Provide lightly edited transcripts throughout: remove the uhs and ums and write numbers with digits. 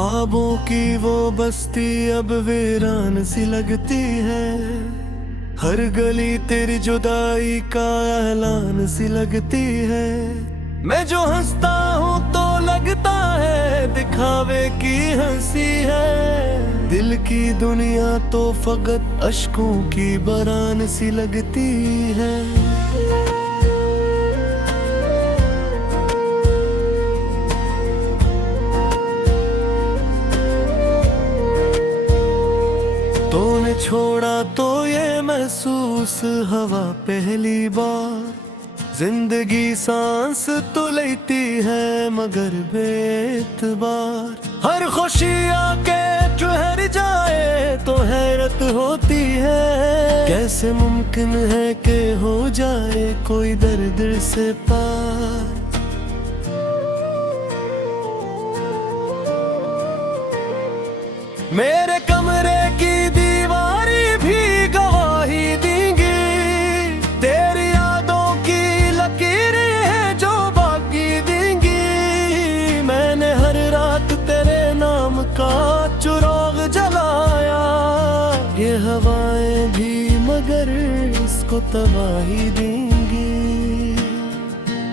ख्वाबों की वो बस्ती अब वीरान सी लगती है। हर गली तेरी जुदाई का ऐलान सी लगती है। मैं जो हंसता हूँ तो लगता है दिखावे की हंसी है। दिल की दुनिया तो फकत अश्कों की बरान सी लगती है। तूने छोड़ा तो ये महसूस हवा पहली बार। जिंदगी सांस तो लेती है मगर बेतबार। हर खुशी आके ठहर जाए तो हैरत होती है। कैसे मुमकिन है कि हो जाए कोई दर्द से पार। मेरे कमरे की दीवारी भी गवाही देंगी। तेरी यादों की लकीरें हैं जो बाकी देंगी। मैंने हर रात तेरे नाम का चिराग जलाया। ये हवाएं भी मगर इसको तबाही देंगी।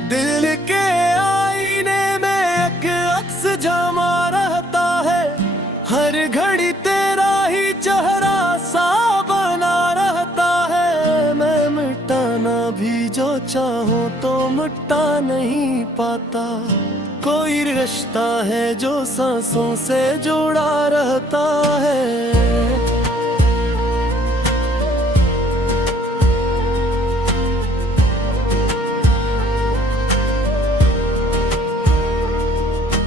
दिल के आईने में एक अक्स जमा रहता है। हर घड़ी तेरा ही चेहरा सा बना रहता है। मैं मिटाना भी जो चाहूं तो मिटा नहीं पाता। कोई रिश्ता है जो सांसों से जुड़ा रहता है।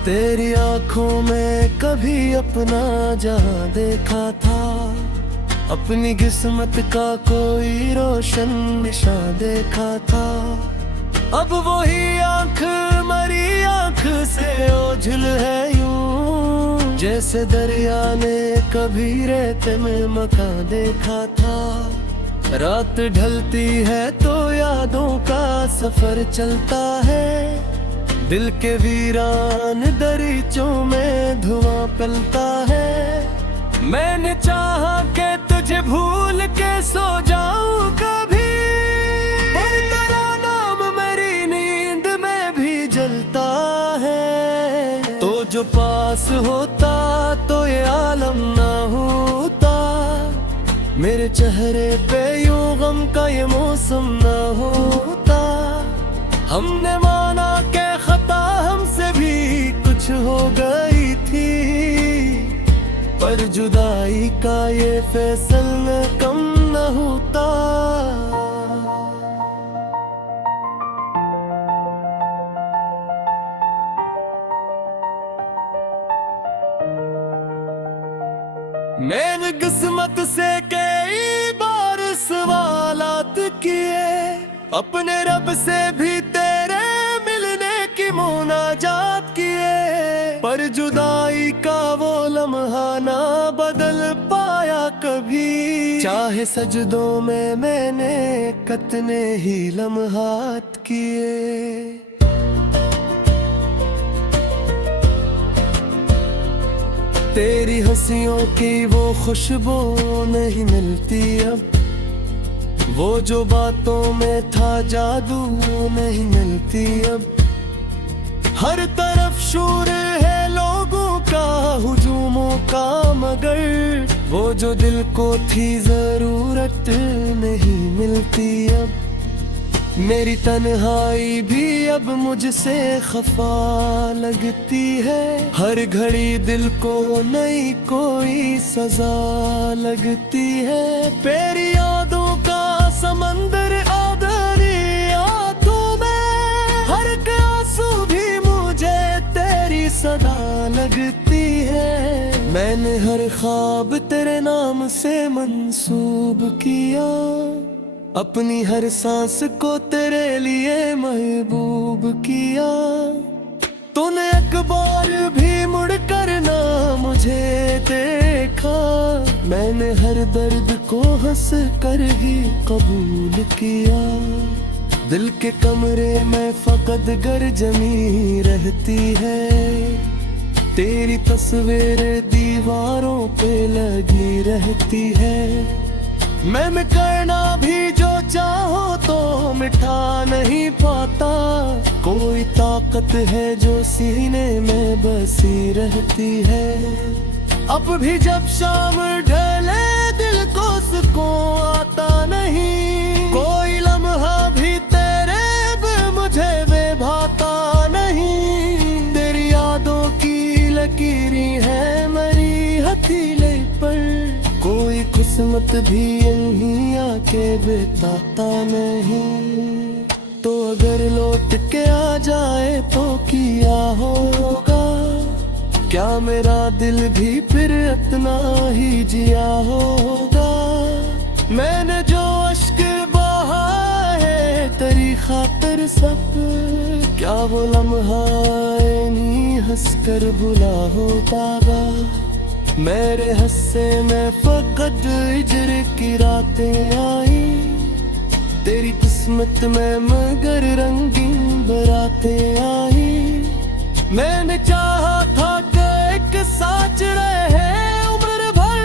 तेरी आंखों में कभी अपना जहां देखा था। अपनी किस्मत का कोई रोशन निशान देखा था। अब वही आंख मरी आंख से ओझल है यूं। जैसे दरिया ने कभी रेत में मकान देखा था। रात ढलती है तो यादों का सफर चलता है। दिल के वीरान दरीचों में धुआं फैलता है। मैंने चाहा कि तुझे भूल के सो जाऊं कभी। पर तेरा नाम मेरी नींद में भी जलता है। तो जो पास होता तो ये आलम ना होता। मेरे चेहरे पे यूं गम का ये मौसम ना होता। हमने माना के खता हमसे भी कुछ हो गई थी। पर जुदाई का ये फैसला कम न होता। मैंने किस्मत से कई बार सवालात किए। अपने रब से भी तेरे मिलने की मुनाजात किए। पर जुदाई का वो लम्हा ना बदल पाया कभी। चाहे सजदों में मैंने कितने ही लम्हात किए। तेरी हंसियों की वो खुशबू नहीं मिलती अब। वो जो बातों में था जादू नहीं मिलती अब। हर तरफ शोर है लोगों का हुजूमों का मगर वो जो दिल को थी जरूरत नहीं मिलती अब। मेरी तन्हाई भी अब मुझसे खफा लगती है। हर घड़ी दिल को नई कोई सजा लगती है। तेरी यादों का समंदर आधरी आंखों में। हर आंसू भी मुझे तेरी सदा लगती है। मैंने हर ख्वाब तेरे नाम से मंसूब किया। अपनी हर सांस को तेरे लिए महबूब किया। तूने एक बार भी मुड़ कर ना मुझे देखा। मैंने हर दर्द को हंस कर ही कबूल किया। दिल के कमरे में फकत गर जमी रहती है। तेरी तस्वीर दीवारों पे लगी रहती है। मैं करना भी जो चाहो तो मिटा नहीं पाता। कोई ताकत है जो सीने में बसी रहती है। अब भी जब शाम ढले दिल को सुकून आता नहीं। कोई लम्हा भी तेरे बिन मुझे बेभाता नहीं। तेरी यादों की लकीरी है मरी हथेली पर। कोई किस्मत भी यहीं आके बिताता नहीं। तो अगर लौट के आ जाए तो किया होगा। क्या मेरा दिल भी फिर इतना ही जिया होगा। मैंने जो अश्क बहा है तेरी खातिर सब। क्या वो लम्हा नहीं हंसकर भुला हो पागा। मेरे हस्से में फकत हिजर की रातें आई। तेरी किस्मत में मगर रंगीन बरातें आई। मैंने चाहा था कि एक साथ रहे उम्र भर।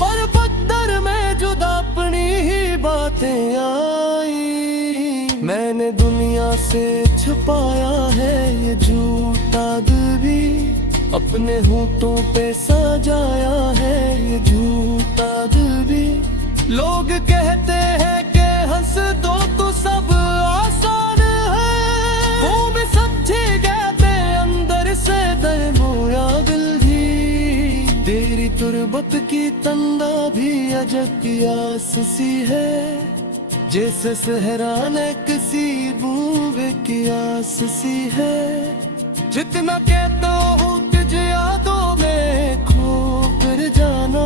पर पकदर में जुदा अपनी ही बातें आई। मैंने दुनिया से छुपाया है ये झूठा दिल भी। अपने होठों पे सजाया है ये झूठा दिल भी। लोग कहते हैं कि हंस दो तो सब आसान है। वो भी समझे कहते अंदर से दर्द या दिल भी। तेरी तुरबत की तंदा भी अजब प्यास सी है। जैसे सहरा ने किसी बूबे की आस सी है। जितना कहता हूँ यादों में खो कर जाना।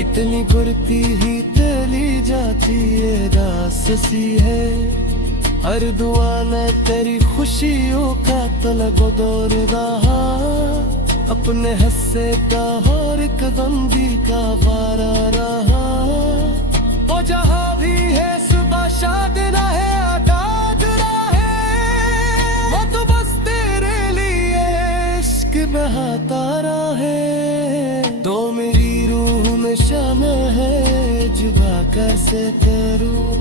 इतनी गुरती ही चली जाती है रास सी है। हर दुआ में तेरी खुशियों का तलब दौर रहा। अपने हस्से का हर कदम भी का वारा रहा। वो जहाँ भी है सुबह शाद रहे आजाद रहे। वो तो बस तेरे लिए इश्क बहाता रहे। तो मेरी रूह में शम्म है जुदा कैसे करूं।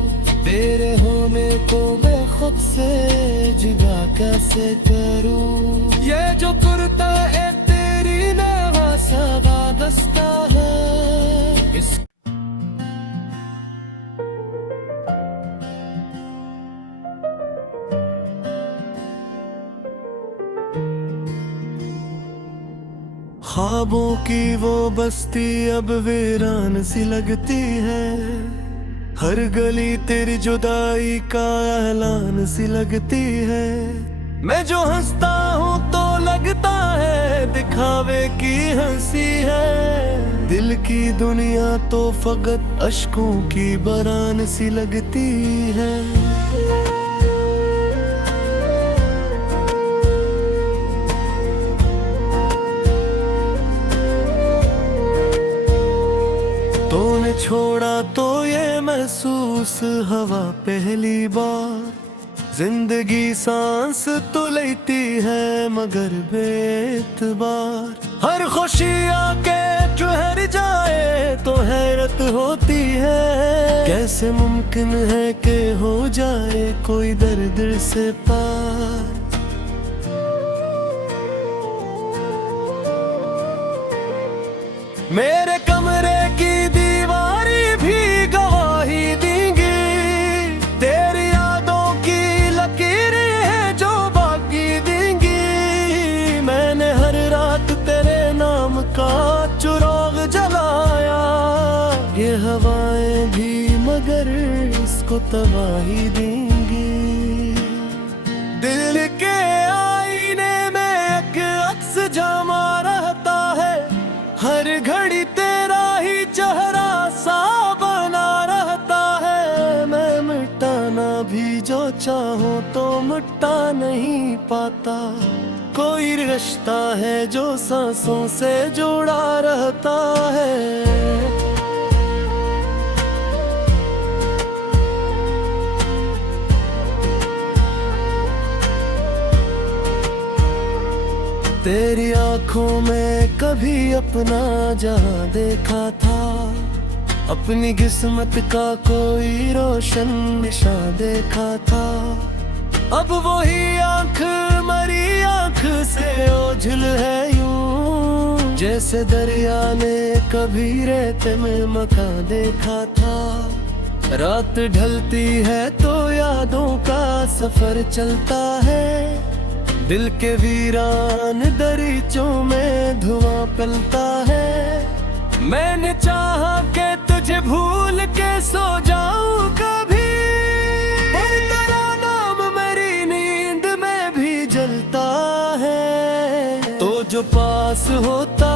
तेरे होने को मैं खुद से जुदा कैसे करूं। ये जो कुर्ता है तेरी नवा सदा दस्ता है। इस ख्वाबों की वो बस्ती अब वीरान सी लगती है। हर गली तेरी जुदाई का ऐलान सी लगती है। मैं जो हंसता हूँ तो लगता है दिखावे की हंसी है। दिल की दुनिया तो फकत अश्कों की बरान सी लगती है। तूने छोड़ा तो ये महसूस हवा पहली बार। जिंदगी सांस तो लेती है मगर बेतबार। हर खुशी आके ठहर जाए तो हैरत होती है। कैसे मुमकिन है कि हो जाए कोई दर्द से पार। मेरे कमरे की दीवारी भी गवाही देंगी। तेरी यादों की लकीरें हैं जो बाकी देंगी। मैंने हर रात तेरे नाम का चिराग जलाया। ये हवाएं भी मगर इसको तबाही देंगी। दिल के आईने में एक अक्स जमा रहता है। हर घड़ी तेरा ही चेहरा सा बना रहता है। मैं मिटाना भी जो चाहूं तो मिटा नहीं पाता। कोई रिश्ता है जो सांसों से जुड़ा रहता है। तेरी आंखों में कभी अपना जहां देखा था, अपनी किस्मत का कोई रोशन निशान देखा था। अब वही आंख मरी आंख से ओझल है यूं, जैसे दरिया ने कभी रेत में मकान देखा था। रात ढलती है तो यादों का सफर चलता है, दिल के वीरान दरीचों में धुआं फैलता है। मैंने चाहा कि तुझे भूल के सो जाऊं कभी, पर तेरा नाम मेरी नींद में भी जलता है। तो जो पास होता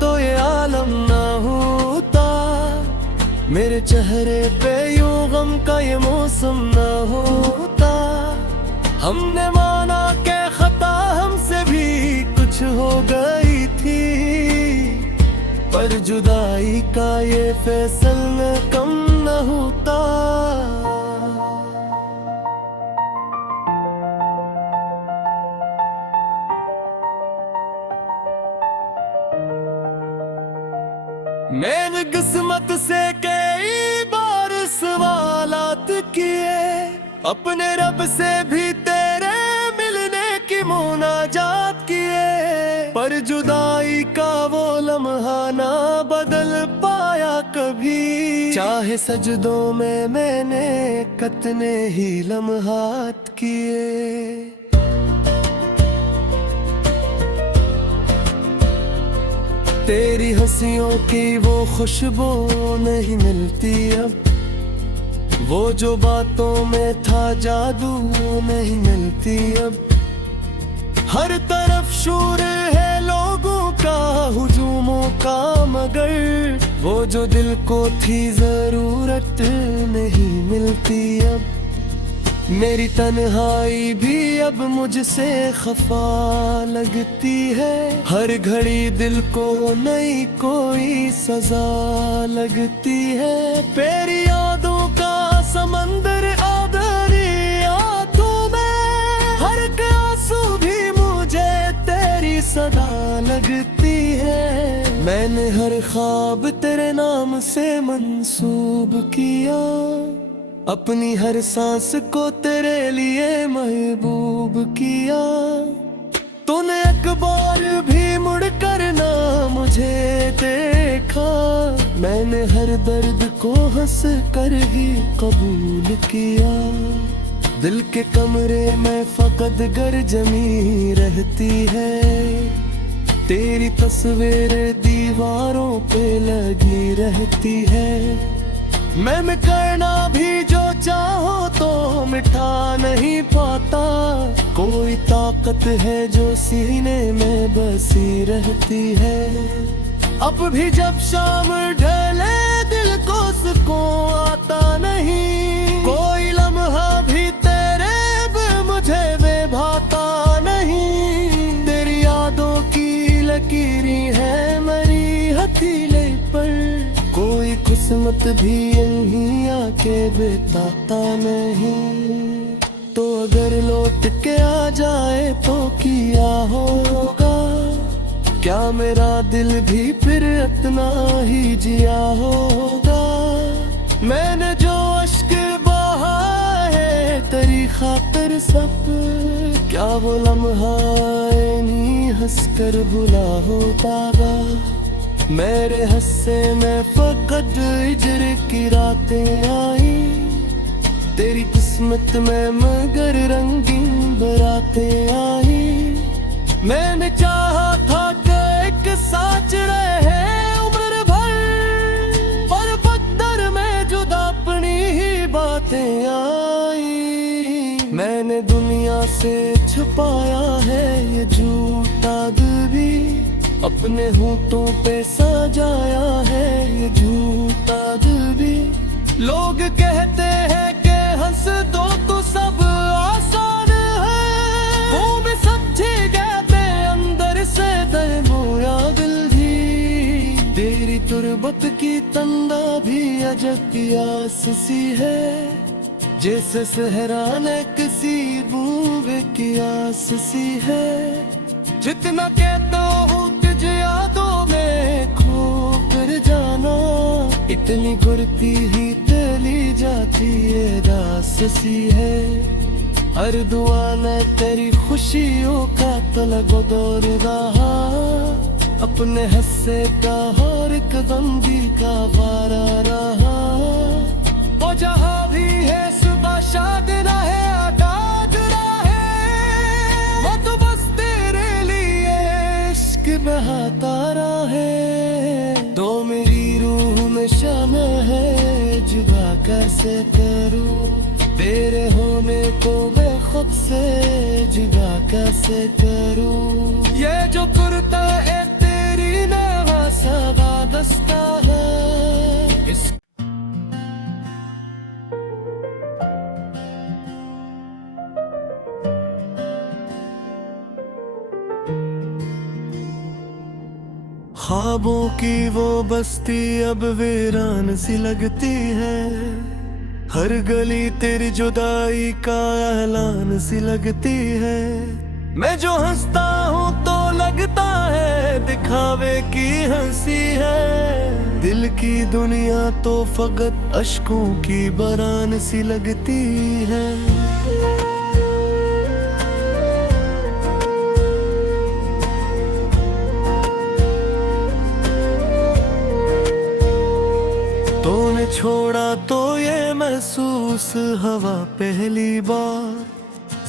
तो ये आलम ना होता, मेरे चेहरे पे यूं गम का ये मौसम ना होता। हमने माना कि खता हमसे भी कुछ हो गई थी, पर जुदाई का ये फैसला कम न होता। मैंने किस्मत से कई बार सवालात किए, अपने रब से भी तेरे मिलने की मुनाजात किए, पर जुदाई का वो लम्हा ना बदल पाया कभी। चाहे सजदों में मैंने कितने ही लम्हात किए। तेरी हंसियों की वो खुशबू नहीं मिलती अब, वो जो बातों में था जादू नहीं मिलती अब। हर तरफ शोर है लोगों का, हुजूमों का, मगर वो जो दिल को थी जरूरत नहीं मिलती अब। मेरी तन्हाई भी अब मुझसे खफा लगती है, हर घड़ी दिल को नई कोई सजा लगती है। तेरी यादों का समंदर आधरी आंखों में, हर आंसू भी मुझे तेरी सदा लगती है। मैंने हर ख्वाब तेरे नाम से मंसूब किया, अपनी हर सांस को तेरे लिए महबूब किया। तूने एक बार भी मुड़ कर ना मुझे देखा, मैंने हर दर्द को हंस कर ही कबूल किया। दिल के कमरे में फकत गर जमी रहती है, तेरी तस्वीर दीवारों पे लगी रहती है। मैं करना भी जो चाहो तो मिटा नहीं पाता, कोई ताकत है जो सीने में बसी रहती है। अब भी जब शाम ढले दिल को सुकून आता नहीं, कोई लम्हा भी तेरे बिन मुझे बेभाता नहीं। तेरी यादों की लकीरी है मेरी हथेली पर, कोई किस्मत भी यहीं आके बिताता नहीं। तो अगर लौट के आ जाए तो क्या होगा, क्या मेरा दिल भी फिर इतना ही जिया होगा। मैंने जो अश्क बहा है तेरी खातिर सब, क्या वो लम्हा नहीं हंस कर भुला होगा। मेरे हस्से में फकत हिजर की रातें आई, तेरी किस्मत में मगर रंगीन बरातें आई। मैंने चाहा था कि एक साथ रहे उम्र भर, पर पकदर में जुदा अपनी ही बातें आई। मैंने दुनिया से छुपाया है ये झूठा दिल भी, अपने होठों पे सजाया है ये झूठा दिल भी। लोग कहते हैं कि हंस दो तो सब आसान है, वो भी समझे कहते अंदर से दर्द मोया दिल भी। तेरी तुरबत की तंदा भी अजब प्यास सी है, जैसे सहरा ने किसी बूंद की आस सी है। जितना कहता हूँ तुझे यादों में खो कर जाना, इतनी गुरती ही चली जाती है रास सी है। हर दुआ में तेरी खुशियों का तलब दौर रहा, अपने हस्से का हर एक गंदी का वारा रहा। वो जहाँ भी है सुबह शाद रहे आजाद रहे, वो तो बस तेरे लिए इश्क बहाता रहे। तो मेरी रूह में शम्म है, जुदा कैसे करूं तेरे होने को मैं खुद से जुदा कैसे करूं। ये जो कुर्ता है तेरी नवासा वाबस्ता है इस ख्वाबों की वो बस्ती अब वीरान सी लगती है, हर गली तेरी जुदाई का ऐलान सी लगती है। मैं जो हंसता हूँ तो लगता है दिखावे की हंसी है, दिल की दुनिया तो फकत अश्कों की बरान सी लगती है। तूने छोड़ा तो ये महसूस हवा पहली बार,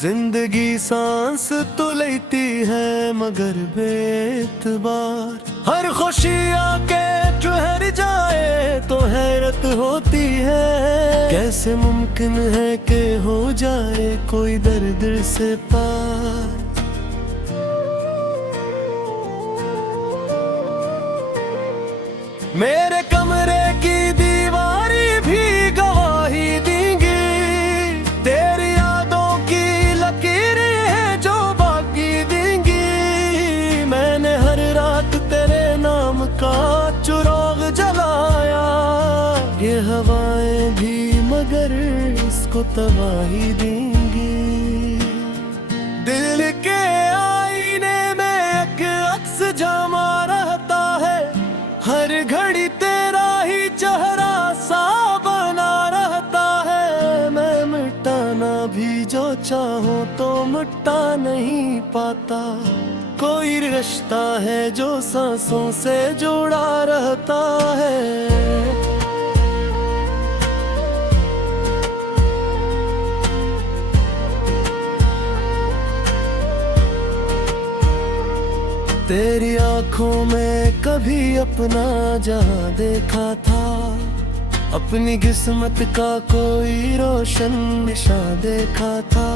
जिंदगी सांस तो लेती है मगर बेतबार। हर खुशी आके ठहर जाए तो हैरत होती है, कैसे मुमकिन है कि हो जाए कोई दर्द से पार। मेरे कमरे की दीवारी भी गवाही देंगी, तेरी यादों की लकीरें हैं जो बाकी देंगी। मैंने हर रात तेरे नाम का चुराग जलाया, ये हवाएं भी मगर इसको तबाही देंगी। दिल के आईने में एक अक्स जमा रहता है, हर घड़ी तेरा ही चेहरा सा बना रहता है। मैं मिटाना भी जो चाहूं तो मिटा नहीं पाता, कोई रिश्ता है जो सांसों से जुड़ा रहता है। तेरी आंखों में कभी अपना जहां देखा था, अपनी किस्मत का कोई रोशन निशान देखा था।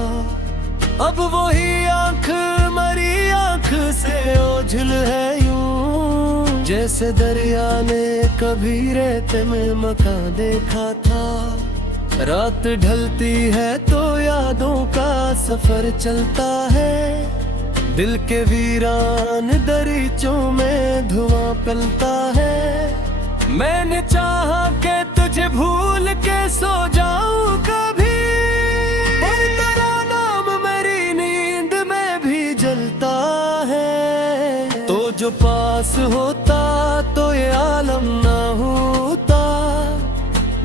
अब वही आंख मरी आंख से ओझल है यूं, जैसे दरिया ने कभी रेत में मकान देखा था। रात ढलती है तो यादों का सफर चलता है, दिल के वीरान दरीचों में धुआं फैलता है। मैंने चाहा कि तुझे भूल के सो जाऊं कभी, पर तेरा नाम मेरी नींद में भी जलता है। तो जो पास होता तो ये आलम ना होता,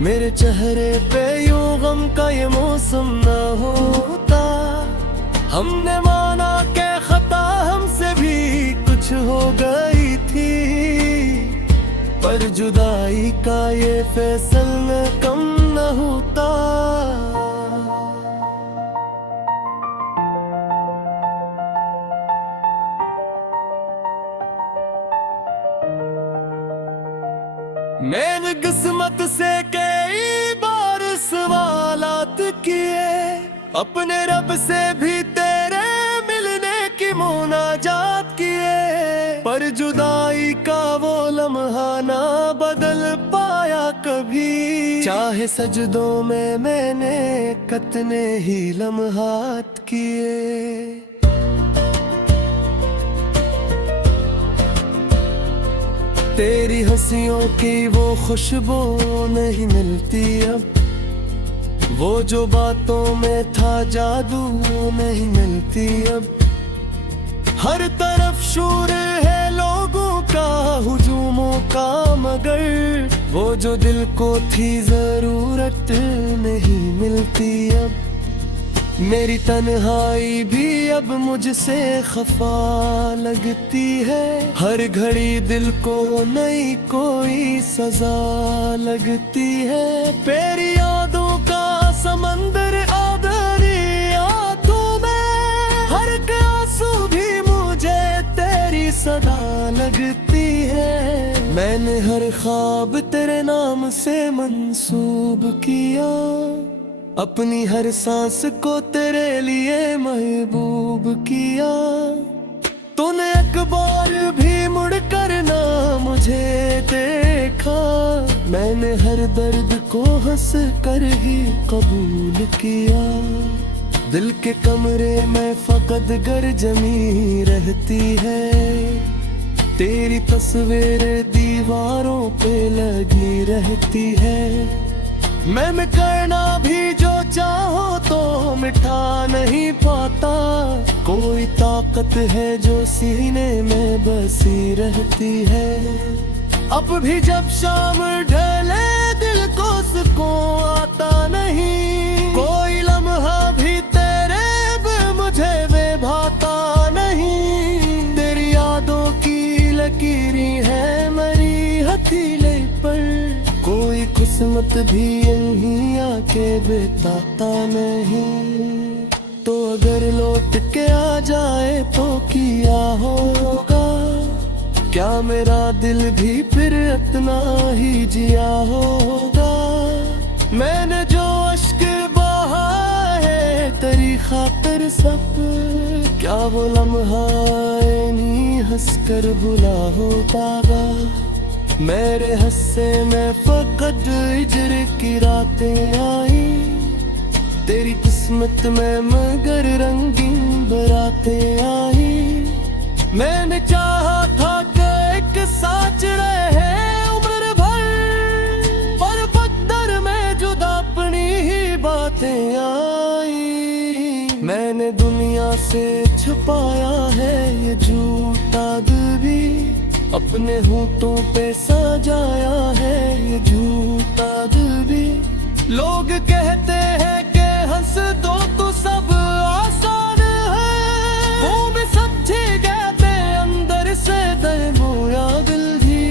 मेरे चेहरे पे यूं गम का ये मौसम ना होता। हमने माना के खता हमसे भी कुछ हो गई थी, पर जुदाई का ये फैसला कम न होता। मैंने किस्मत से कई बार सवालात किए, अपने रब से भी तेरे मिलने की मुनाजात किए, पर जुदाई का वो लम्हा ना बदल पाया कभी। चाहे सजदों में मैंने कितने ही लम्हात किए, तेरी हंसियों की वो खुशबू नहीं मिलती अब, वो जो बातों में था जादू नहीं मिलती अब। हर तरफ शोर है लोगों का, हुजूमों का, मगर वो जो दिल को थी जरूरत नहीं मिलती अब। मेरी तन्हाई भी अब मुझसे खफा लगती है, हर घड़ी दिल को नई कोई सजा लगती है। तेरी यादों का समंदर आधरी आंखों में, हर एक आंसू भी मुझे तेरी सदा लगती है। मैंने हर ख्वाब तेरे नाम से मंसूब किया, अपनी हर सांस को तेरे लिए महबूब किया। तूने एक बार भी मुड़ कर ना मुझे देखा, मैंने हर दर्द को हंस कर ही कबूल किया। दिल के कमरे में फकत गर जमी रहती है, तेरी तस्वीर दीवारों पे लगी रहती है। मैं करना भी जो चाहो तो मिटा नहीं पाता, कोई ताकत है जो सीने में बसी रहती है। अब भी जब शाम ढले दिल को सुकून आता नहीं, कोई लम्हा भी तेरे बिन मुझे भाता नहीं। तेरी यादों की लकीरी है मेरी हथेली पर, कोई किस्मत भी यहीं आके बिताता नहीं। तो अगर लौट के आ जाए तो क्या होगा, क्या मेरा दिल भी फिर इतना ही जिया होगा। मैंने जो अश्क बहा है तेरी खातिर सब, क्या वो लम्हा नहीं हंस कर भुला हो पागा। मेरे हस्से में फकत हिजर की रातें आई, तेरी किस्मत में मगर रंगीन बरातें आई। मैंने चाहा था कि एक साथ रहे उम्र भर, पर पकदर में जुदा अपनी ही बातें आई। मैंने दुनिया से छुपाया है ये झूठा दिल भी, अपने होठों पे सजाया है ये झूठा दिल भी। लोग कहते हैं कि हंस दो तो सब आसान है, वो भी सच्ची कहते अंदर से दरमोया दिल ही।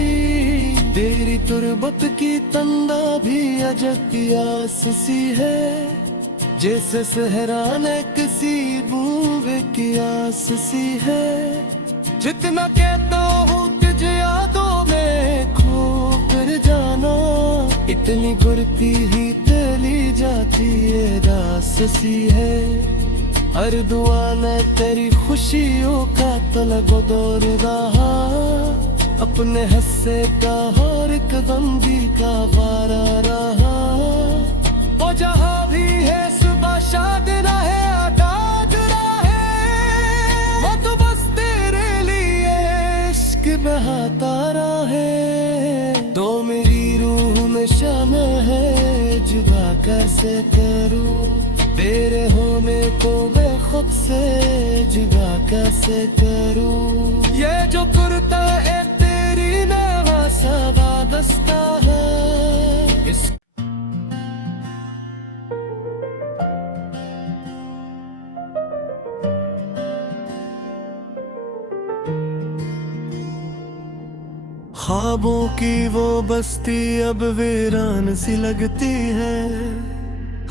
तेरी तुरबत की तंदा भी अजब प्यास सी है, जैसे सहरा ने किसी बूंद की आस सी है। जितना कहता हूँ यादों में खो कर जाना, इतनी गुरती ही चली जाती है रास सी है। हर दुआ ने तेरी खुशियों का तलब दौर रहा, अपने हस्से का हर कदम भी का वारा रहा। वो जहाँ भी है सुबह शाद रहे आटाज रहे, वो तो बस तेरे लिए इश्क बहाता रहे। तो मेरी रूह में शम्म है जुदा कैसे करूं, तेरे होने को मैं खुद से जुदा कैसे करूं। ये जो कुर्ता है तेरी नवा सदा दस्ता है, इस ख्वाबों की वो बस्ती अब वीरान सी लगती है,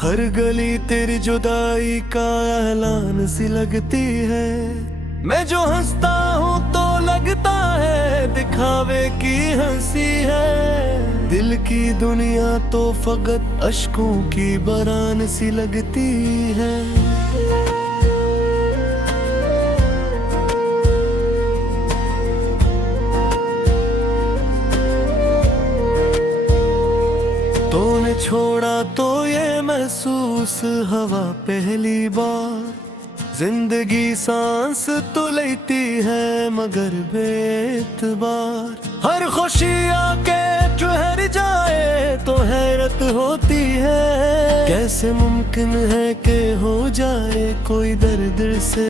हर गली तेरी जुदाई का ऐलान सी लगती है। मैं जो हंसता हूँ तो लगता है दिखावे की हंसी है, दिल की दुनिया तो फकत अश्कों की बरान सी लगती है। तूने छोड़ा तो ये महसूस हवा पहली बार, जिंदगी सांस तो लेती है मगर बेतबार। हर खुशी आके ठहर जाए तो हैरत होती है, कैसे मुमकिन है कि हो जाए कोई दर्द से